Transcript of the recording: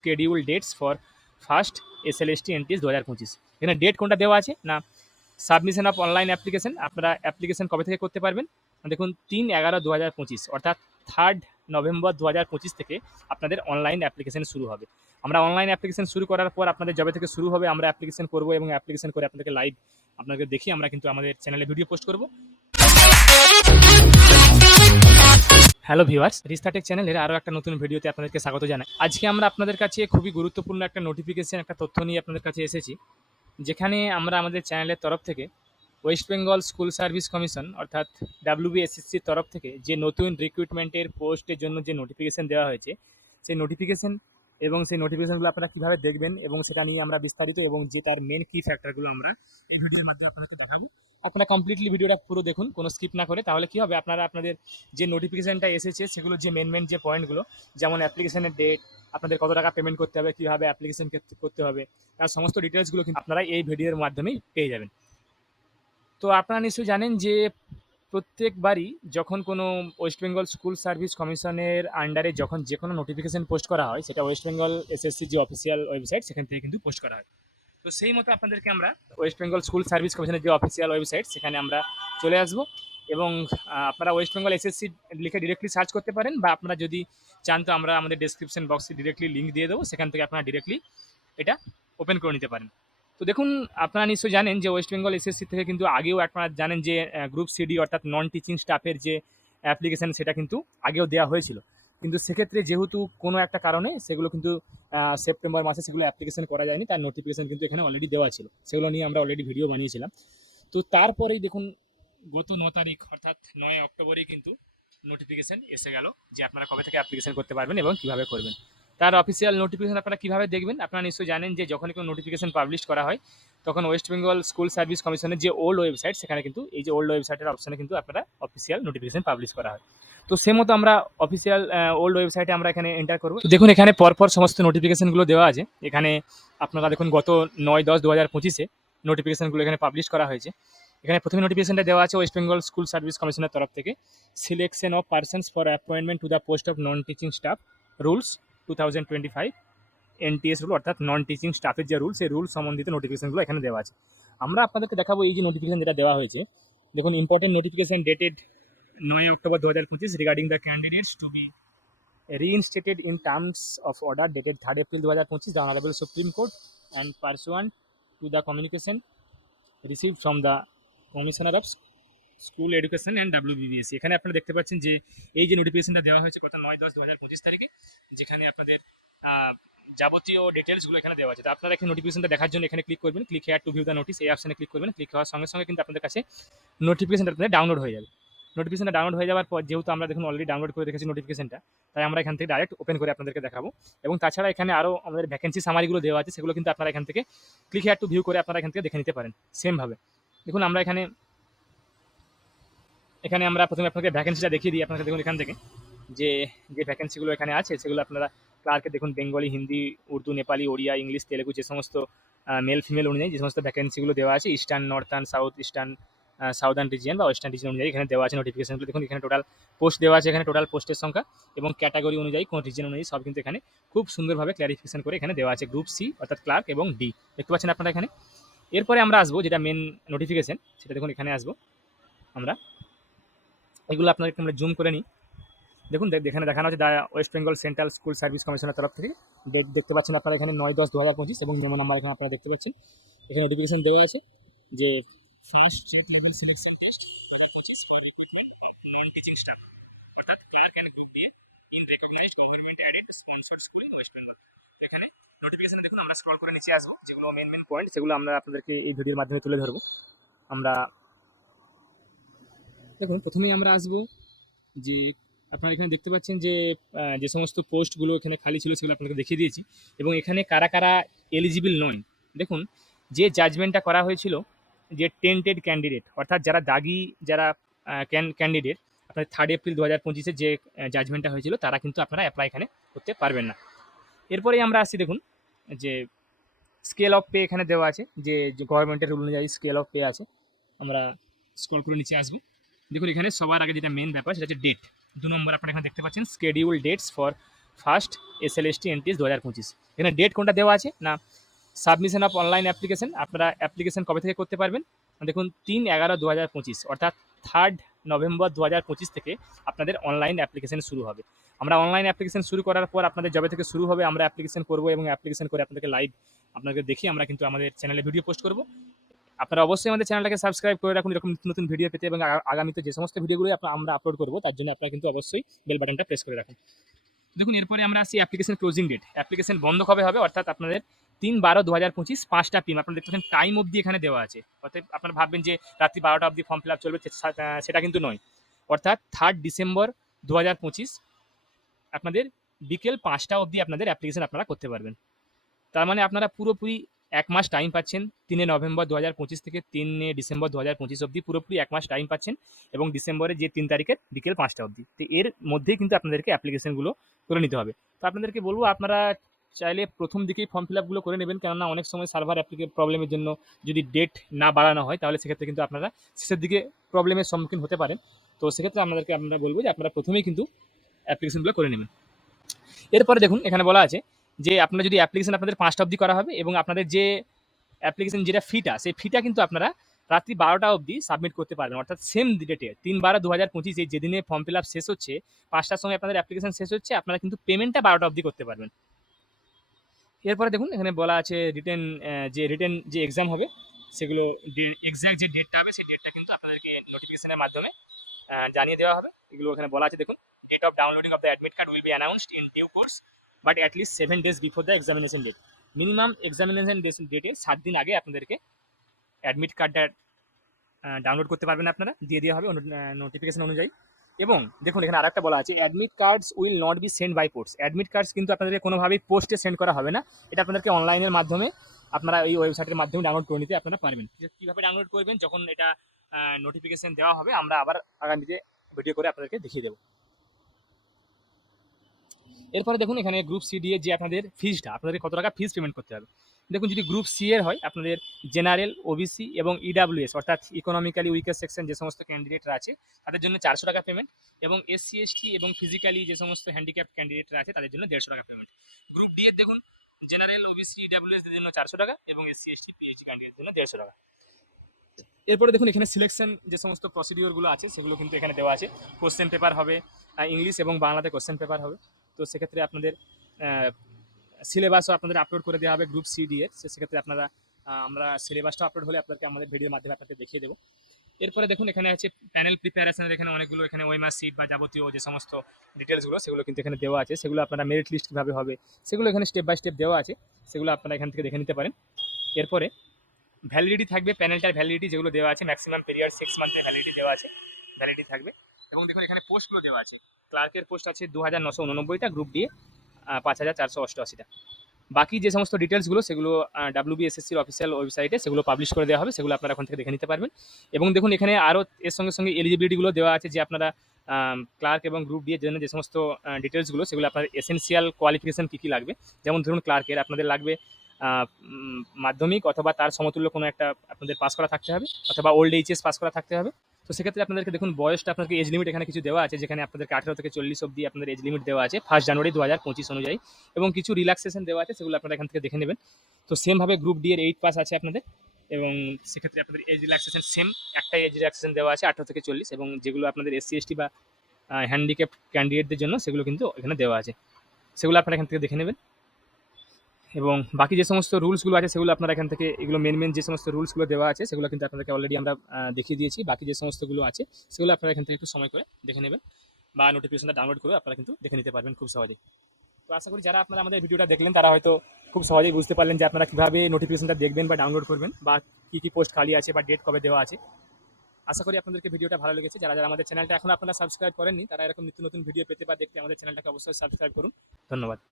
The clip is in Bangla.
Schedule dates for first SLST NTS 2025। এখানে ডেট কোনটা দেওয়া আছে না, সাবমিশন অফ অনলাইন অ্যাপ্লিকেশন। আপনারা অ্যাপ্লিকেশন কবে থেকে করতে পারবেন? দেখুন 3/11/2025 অর্থাৎ 3rd নভেম্বর 2025 থেকে আপনাদের অনলাইন অ্যাপ্লিকেশন শুরু হবে। আমরা অনলাইন অ্যাপ্লিকেশন শুরু করার পর আপনাদের যবে থেকে শুরু হবে আমরা অ্যাপ্লিকেশন করবো এবং অ্যাপ্লিকেশন করে আপনাদেরকে লাইভ আপনাদের দেখি আমরা কিন্তু আমাদের চ্যানেলে ভিডিও পোস্ট করব। হ্যালো ভিউয়ার্স, রিস্টাটেক চ্যানেলের আরও একটা নতুন ভিডিওতে আপনাদেরকে স্বাগত জানাই। আজকে আমরা আপনাদের কাছে খুবই গুরুত্বপূর্ণ একটা নোটিফিকেশন, একটা তথ্য নিয়ে আপনাদের কাছে এসেছি, যেখানে আমরা আমাদের চ্যানেলের তরফ থেকে West Bengal school service commission অর্থাৎ WBSSCর তরফ থেকে যে নতুন রিক্রুটমেন্টের পোস্টের জন্য যে নোটিফিকেশন দেওয়া হয়েছে, সেই নোটিফিকেশন এবং সেই নোটিফিকেশনগুলো আপনারা কীভাবে দেখবেন এবং সেটা নিয়ে আমরা বিস্তারিত এবং যে তার মেন কি ফ্যাক্টরগুলো আমরা এই ভিডিওর মাধ্যমে আপনাদেরকে দেখাবো। আপনারা কমপ্লিটলি ভিডিওটা পুরো দেখুন, কোনো স্কিপ না করে। তাহলে কী হবে, আপনারা আপনাদের যে নোটিফিকেশনটা এসেছে সেগুলো যে মেন যে পয়েন্টগুলো, যেমন অ্যাপ্লিকেশনের ডেট, আপনাদের কত টাকা পেমেন্ট করতে হবে, কীভাবে অ্যাপ্লিকেশন করতে হবে, তার সমস্ত ডিটেলসগুলো কিন্তু আপনারা এই ভিডিওর মাধ্যমেই পেয়ে যাবেন। তো আপনারা নিশ্চয়ই জানেন যে প্রত্যেকবারই যখন কোনো ওয়েস্ট বেঙ্গল স্কুল সার্ভিস কমিশনের আন্ডারে যখন যে কোনো নোটিফিকেশন পোস্ট করা হয়, সেটা ওয়েস্ট বেঙ্গল এসএসসি যে অফিসিয়াল ওয়েবসাইট সেখান থেকে কিন্তু পোস্ট করা হয়। তো সেই মতো আপনাদেরকে আমরা ওয়েস্ট বেঙ্গল স্কুল সার্ভিস কমিশনের যে অফিসিয়াল ওয়েবসাইট সেখানে আমরা চলে আসব এবং আপনারা ওয়েস্ট বেঙ্গল এসএসসি লিখে ডিরেক্টলি সার্চ করতে পারেন, বা আপনারা যদি চান তো আমরা আমাদের ডেসক্রিপশন বক্সে ডিরেক্টলি লিঙ্ক দিয়ে দেবো, সেখান থেকে আপনারা ডিরেক্টলি এটা ওপেন করে নিতে পারেন। তো দেখুন, আপনারা নিশ্চয়ই জানেন যে ওয়েস্ট বেঙ্গল এসএসসি থেকে কিন্তু আগেও আপনারা জানেন যে গ্রুপ সিডি অর্থাৎ নন টিচিং স্টাফের যে অ্যাপ্লিকেশান সেটা কিন্তু আগেও দেওয়া হয়েছিল, কিন্তু সেক্ষেত্রে যেহেতু কোনো একটা কারণে সেগুলো কিন্তু সেপ্টেম্বর মাসে সেগুলো অ্যাপ্লিকেশন করা যায়নি, তার নোটিফিকেশান কিন্তু এখানে অলরেডি দেওয়া ছিল, সেগুলো নিয়ে আমরা অলরেডি ভিডিও বানিয়েছিলাম। তো তারপরেই দেখুন গত 9 তারিখ অর্থাৎ 9 অক্টোবরেই কিন্তু নোটিফিকেশান এসে গেল যে আপনারা কবে থেকে অ্যাপ্লিকেশন করতে পারবেন এবং কীভাবে করবেন। তার অফিসিয়াল নোটিফিকেশন আপনারা কীভাবে দেখবেন? আপনারা নিশ্চয়ই জানেন যে যখনই কোনো নোটিফিকেশন পাবলিশ করা হয় তখন ওয়েস্ট বেঙ্গল স্কুল সার্ভিস কমিশনের যে ওল্ড ওয়েবসাইট, সেখানে কিন্তু এই যে ওল্ড ওয়েবসাইটের অপশানে কিন্তু আপনারা অফিসিয়াল নোটিফিকেশন পাবলিশ করা হয়। তো সে মতো আমরা অফিসিয়াল ওল্ড ওয়েবসাইটে আমরা এখানে এন্টার করবো। তো দেখুন এখানে পরপর সমস্ত নোটিফিকেশনগুলো দেওয়া আছে। এখানে আপনারা দেখুন গত 9/10/2025 নোটিফিকেশনগুলো এখানে পাবলিশ করা হয়েছে। এখানে প্রথমে নোটিফিকেশনটা দেওয়া আছে ওয়েস্ট বেঙ্গল স্কুল সার্ভিস কমিশনের তরফ থেকে, selection of persons for appointment to the post of non teaching staff rules 2025 NTS rule, অর্থাৎ নন টিচিং স্টাফের যে রুল, সেই রুল সম্বন্ধিত নোটিফিকেশনগুলো এখানে দেওয়া আছে। আমরা আপনাদেরকে দেখাবো এই যে নোটিফিকেশন যেটা দেওয়া হয়েছে। দেখুন, important notification dated 9 October 2025 regarding the candidates to be reinstated in terms of order dated 3rd April 2025, the Honorable Supreme Court, and pursuant to the communication received from the Commissioner of school education and WBSC। এখানে আপনারা দেখতে পাচ্ছেন যে এই যে নোটিফিকেশনটা দেওয়া হয়েছে গত 9/10/2025 তারিখে, যেখানে আপনাদের যাবতীয় ডিটেলসগুলো এখানে দেওয়া আছে। তো আপনারা এখানে নোটিফিকেশনটা দেখার জন্য এখানে ক্লিক করবেন, click here two view the notice, এই অপশানে ক্লিক করবেন। ক্লিক হওয়ার সঙ্গে সঙ্গে কিন্তু আপনাদের কাছে নোটিফিকেশনটা আপনাদের ডাউনলোড হয়ে যাবে। নোটিফিকেশনটা ডাউনলোড হয়ে যাওয়ার পর যেহেতু আমরা দেখুন অলরেডি ডাউনলোড করে রেখেছি নোটিফিকেশনটা, তাই আমরা এখান থেকে ডাইরেক্ট ওপেন করে আপনাদেরকে দেখাবো। এবং তাছাড়া এখানে আরও আমাদের ভ্যাকেন্সি সামারিগুলো দেওয়া আছে, সেগুলো কিন্তু আপনারা এখান থেকে ক্লিক হেয়ার টু ভিউ করে আপনারা এখান থেকে দেখে নিতে পারেন সেমভাবে। দেখুন আমরা এখানে আমরা প্রথমে আপনাকে ভ্যাকেন্সিটা দেখিয়ে দিই। আপনাকে দেখুন এখান থেকে যে ভ্যাকেন্সিগুলো এখানে আছে সেগুলো আপনারা ক্লার্কে দেখুন বেঙ্গলি, হিন্দি, উর্দু, নেপালি, ওড়িয়া, ইংলিশ, তেলেগু, যে সমস্ত মেল ফিমেল অনুযায়ী যে সমস্ত ভ্যাকেন্সিগুলো দেওয়া আছে, eastern, northern, south eastern, southern region বা ওয়েস্টার্ন রিজিয়ন অনুযায়ী এখানে দেওয়া আছে নোটিফিকেশনগুলো। দেখুন এখানে টোটাল পোস্ট দেওয়া আছে, এখানে টোটাল পোস্টের সংখ্যা এবং ক্যাটাগরি অনুযায়ী কোন রিজিয়ন অনুযায়ী সব কিন্তু এখানে খুব সুন্দরভাবে ক্ল্যারিফিকেশন করে এখানে দেওয়া আছে। গ্রুপ সি অর্থাৎ ক্লার্ক এবং ডি দেখতে পাচ্ছেন আপনারা এখানে। এরপরে আমরা আসবো যেটা মেন নোটিফিকেশন, সেটা দেখুন এখানে আসবো আমরা। এগুলো আপনাদেরকে আমরা জুম করে নিই। দেখুন এখানে দেখানো হচ্ছে the West Bengal central school service কমিশনের তরফ থেকে। দেখতে পাচ্ছেন আপনারা এখানে 9/10/2025 এবং মেমো নাম্বার এখানে আপনারা দেখতে পাচ্ছেন। এখানে নোটিফিকেশন দেওয়া আছে যে first state level selection test 2025 for recruitment of non teaching staff অর্থাৎ clerk and group D in recognised government aided sponsored school in West Bengal. এখানে নোটিফিকেশনে দেখুন আমরা স্ক্রল করে নিচে আসবো, যেগুলো মেন পয়েন্ট সেগুলো আমরা আপনাদেরকে এই ভিডিওর মাধ্যমে তুলে ধরবো। আমরা দেখুন প্রথমেই আমরা আসবো যে আপনারা এখানে দেখতে পাচ্ছেন যে যে সমস্ত পোস্টগুলো এখানে খালি ছিল সেগুলো আপনাকে দেখিয়ে দিয়েছি, এবং এখানে কারা কারা এলিজিবল নয়। দেখুন যে জাজমেন্টটা করা হয়েছিল যে টেন্টেড ক্যান্ডিডেট অর্থাৎ যারা দাগি, যারা ক্যান্ডিডেট আপনার 3rd এপ্রিল 2025 যে জাজমেন্টটা হয়েছিল, তারা কিন্তু আপনারা অ্যাপ্লাই এখানে করতে পারবেন না। এরপরেই আমরা আসছি দেখুন যে স্কেল অফ পে এখানে দেওয়া আছে, যে গভর্নমেন্টের রুল অনুযায়ী স্কেল অফ পে আছে। আমরা স্ক্রল করে নিচে আসবো। দেখুন এখানে সবার আগে যেটা মেন ব্যাপার সেটা হচ্ছে ডেট। 2 নম্বর আপনারা এখানে দেখতে পাচ্ছেন schedule dates for first SLST NTS 2025। এখানে ডেট কোনটা দেওয়া আছে না, সাবমিশন অফ অনলাইন অ্যাপ্লিকেশন। আপনারা অ্যাপ্লিকেশন কবে থেকে করতে পারবেন? দেখুন 3/11/2025 অর্থাৎ 3rd নভেম্বর 2025 থেকে আপনাদের অনলাইন অ্যাপ্লিকেশন শুরু হবে। আমরা অনলাইন অ্যাপ্লিকেশন শুরু করার পর আপনাদের যবে থেকে শুরু হবে আমরা অ্যাপ্লিকেশন করব এবং অ্যাপ্লিকেশন করে আপনাদেরকে লাইভ আপনাদের দেখি আমরা কিন্তু আমাদের চ্যানেলে ভিডিও পোস্ট করব। আপনারা অবশ্যই আমাদের চ্যানেলটাকে সাবস্ক্রাইব করে রাখুন এরকম নতুন নতুন ভিডিও পেতে, এবং আগামীতে যে সমস্ত ভিডিওগুলো আমরা আপলোড করব তার জন্য আপনারা কিন্তু অবশ্যই বেল বাটনটা প্রেস করে রাখুন। দেখুন এরপরে আমরা আসি অ্যাপ্লিকেশন ক্লোজিং ডেট। অ্যাপ্লিকেশন বন্ধ কবে হবে? অর্থাৎ আপনাদের 3/12/2025 5টা PM। আপনারা দেখতে পাচ্ছেন টাইম অবধি এখানে দেওয়া আছে। অর্থাৎ আপনারা ভাববেন যে রাত্রি 12টা অবধি ফর্ম ফিল আপ চলবে, সেটা কিন্তু নয়। অর্থাৎ 3rd ডিসেম্বর 2025 আপনাদের বিকেল 5টা অবধি আপনাদের অ্যাপ্লিকেশন আপনারা করতে পারবেন। তার মানে আপনারা পুরোপুরি 1 মাস টাইম পাচ্ছেন। 3 নভেম্বর 2025 থেকে 3 ডিসেম্বর 2025 অবধি পুরোপুরি 1 মাস টাইম পাচ্ছেন, এবং ডিসেম্বরের যে 3 তারিখের বিকেল 5টা অবধি। তো এর মধ্যেই কিন্তু আপনাদেরকে অ্যাপ্লিকেশনগুলো করে নিতে হবে। তো আপনাদেরকে বলবো আপনারা চাইলে প্রথম দিকেই ফর্ম ফিল আপগুলো করে নেবেন, কেননা অনেক সময় সার্ভার প্রবলেমের জন্য যদি ডেট না বাড়ানো হয় তাহলে সেক্ষেত্রে কিন্তু আপনারা শেষের দিকে প্রবলেমের সম্মুখীন হতে পারেন। তো সেক্ষেত্রে আমরা বলবো যে আপনারা প্রথমেই কিন্তু অ্যাপ্লিকেশনগুলো করে নেবেন। এরপরে দেখুন এখানে বলা আছে যে আপনারা যদি অ্যাপ্লিকেশন আপনাদের 5টা অবধি করা হবে, এবং আপনাদের যে অ্যাপ্লিকেশন যেটা ফিটা, সেই ফিটা কিন্তু আপনারা রাত্রি 12টা অবধি সাবমিট করতে পারবেন। অর্থাৎ সেম ডেটে 3/12/2025 যেদিনে ফর্ম ফিল আপ শেষ হচ্ছে, 5টার সময় আপনাদের অ্যাপ্লিকেশন শেষ হচ্ছে, আপনারা কিন্তু পেমেন্টটা 12টা অবধি করতে পারবেন। এরপরে দেখুন এখানে বলা আছে রিটেন যে এক্সাম হবে সেগুলো এক্সাক্ট যে ডেটটা হবে সেই ডেটটা কিন্তু আপনাদেরকে নোটিফিকেশনের মাধ্যমে জানিয়ে দেওয়া হবে। এগুলো এখানে বলা আছে দেখুন, date of downloading of the admit card will be announced in due course but at least 7 days before the examination date. Minimum examination ডেটে 7 দিন আগে আপনাদেরকে অ্যাডমিট কার্ডটা ডাউনলোড করতে পারবেন, আপনারা দিয়ে দেওয়া হবে নোটিফিকেশন অনুযায়ী। এবং দেখুন এখানে আরেকটা বলা আছে, admit cards will not be send by post. Admit cards কিন্তু আপনাদেরকে কোনোভাবেই পোস্টে সেন্ড করা হবে না, এটা আপনাদেরকে অনলাইনের মাধ্যমে আপনারা এই ওয়েবসাইটের মাধ্যমে ডাউনলোড করে নিতে আপনারা পারবেন। কীভাবে ডাউনলোড করবেন যখন এটা নোটিফিকেশন দেওয়া হবে আমরা আবার আগামীতে ভিডিও করে আপনাদেরকে দেখিয়ে দেবো। এরপরে দেখুন এখানে গ্রুপ সি ডি এর যে আপনাদের ফিজটা, আপনাদের কত টাকা ফিজ পেমেন্ট করতে হবে। দেখুন যদি গ্রুপ সি এর হয় আপনাদের জেনারেল, ওবিসি এবং ইডাব্লিউএস অর্থাৎ ইকোনমিক্যালি উইকার সেকশন যে সমস্ত ক্যান্ডিডেটরা আছে তাদের জন্য 400 টাকা পেমেন্ট, এবং SC ST এবং ফিজিক্যালি যে সমস্ত হ্যান্ডিক্যাপ ক্যান্ডিডেটরা আছে তাদের জন্য 150 টাকা পেমেন্ট। গ্রুপ ডি এর দেখুন জেনারেল, ওবিসি, ইডাব্লিউএস এর জন্য 400 টাকা এবং SC ST PhD ক্যান্ডিডেটের জন্য 150 টাকা। এরপরে দেখুন এখানে সিলেকশন যে সমস্ত প্রসিডিওরগুলো আছে সেগুলো কিন্তু এখানে দেওয়া আছে। কোশ্চেন পেপার হবে ইংলিশ এবং বাংলাতে কোশ্চেন পেপার হবে। তো সেক্ষেত্রে আপনাদের সিলেবাসও আপনাদের আপলোড করে দেওয়া হবে গ্রুপ সি ডি এর। সেক্ষেত্রে আপনারা আমরা সিলেবাসটা আপলোড হলে আপনাদেরকে আমাদের ভিডিওর মাধ্যমে আপনাকে দেখিয়ে দেবো। এরপরে দেখুন এখানে আছে প্যানেল প্রিপারেশনের এখানে অনেকগুলো এখানে ওএমআর সিট বা যাবতীয় যে সমস্ত ডিটেলসগুলো সেগুলো কিন্তু এখানে দেওয়া আছে। সেগুলো আপনারা মেরিট লিস্ট কীভাবে হবে সেগুলো এখানে স্টেপ বাই স্টেপ দেওয়া আছে, সেগুলো আপনারা এখান থেকে দেখে নিতে পারেন। এরপরে ভ্যালিডিটি থাকবে, প্যানেলটার ভ্যালিডিটি যেগুলো দেওয়া আছে ম্যাক্সিমাম পিরিয়ড 6 মান্থের ভ্যালিডিটি দেওয়া আছে, ভ্যালিডিটি থাকবে। এবং দেখুন এখানে পোস্টগুলো দেওয়া আছে, ক্লার্কের পোস্ট আছে 2989টা, গ্রুপ ডি 5488টা। বাকি যে সমস্ত ডিটেলসগুলো সেগুলো WBSSCর অফিসিয়াল ওয়েবসাইটে সেগুলো পাবলিশ করে দেওয়া হবে, সেগুলো আপনারা এখন থেকে দেখে নিতে পারবেন। এবং দেখুন এখানে আরও এর সঙ্গে সঙ্গে এলিজিবিলিটিগুলো দেওয়া আছে যে আপনারা ক্লার্ক এবং গ্রুপ ডি এর জন্য যে সমস্ত ডিটেলসগুলো সেগুলো আপনার এসেনশিয়াল কোয়ালিফিকেশন কী কী লাগবে। যেমন ধরুন ক্লার্কের আপনাদের লাগবে মাধ্যমিক অথবা তার সমতুল্য কোনো একটা আপনাদের পাস করা থাকতে হবে, অথবা ওল্ড HS পাস করা থাকতে হবে। তো সেক্ষেত্রে আপনাদেরকে দেখুন বয়সটা আপনাদেরকে এজ লিমিট এখানে কিছু দেওয়া আছে, যেখানে আপনাদেরকে 18 থেকে 40 অবধি আপনাদের এজ লিমিট দেওয়া আছে 1 জানুয়ারি 2025 অনুযায়ী, এবং কিছু রিল্যাক্সেশন দেওয়া আছে সেগুলো আপনারা এখান থেকে দেখে নেবেন। তো সেমভাবে গ্রুপ ডি এর 8 পাস আছে আপনাদের, এবং সেক্ষেত্রে আপনাদের এজ রিল্যাক্সেশন সেম একটাই এজ রিল্যাক্সেশন দেওয়া আছে 18 থেকে 40, এবং যেগুলো আপনাদের SC ST বা হ্যান্ডিক্যাপ ক্যান্ডিডেটদের জন্য সেগুলো কিন্তু এখানে দেওয়া আছে, সেগুলো আপনারা এখান থেকে দেখে নেবেন। এবং বাকি যে সমস্ত রুলসগুলো আছে সেগুলো আপনারা এখান থেকে এগুলো মেন যে সমস্ত রুলসগুলো দেওয়া আছে সেগুলো কিন্তু আপনাদেরকে অলরেডি আমরা দেখিয়ে দিয়েছি। বাকি যে সমস্তগুলো আছে সেগুলো আপনারা এখান থেকে একটু সময় করে দেখে নেবেন, বা নোটিফিকেশনটা ডাউনলোড করে আপনারা কিন্তু দেখে নিতে পারবেন খুব সহজেই। তো আশা করি যারা আপনারা আমাদের ভিডিওটা দেখলেন তারা হয়তো খুব সহজেই বুঝতে পারলেন যে আপনারা কীভাবে নোটিফিকেশনটা দেখবেন বা ডাউনলোড করবেন, বা কী পোস্ট খালি আছে বা ডেট কবে দেওয়া আছে। আশা করি আপনাদেরকে ভিডিওটা ভালো লেগেছে। যারা আমাদের চ্যানেলটা এখন আপনারা সাবস্ক্রাইব করেননি তারা এরকম নিত্য নতুন ভিডিও পেতে বা দেখতে আমাদের চ্যানেলটাকে অবশ্যই সাবস্ক্রাইব করুন। ধন্যবাদ।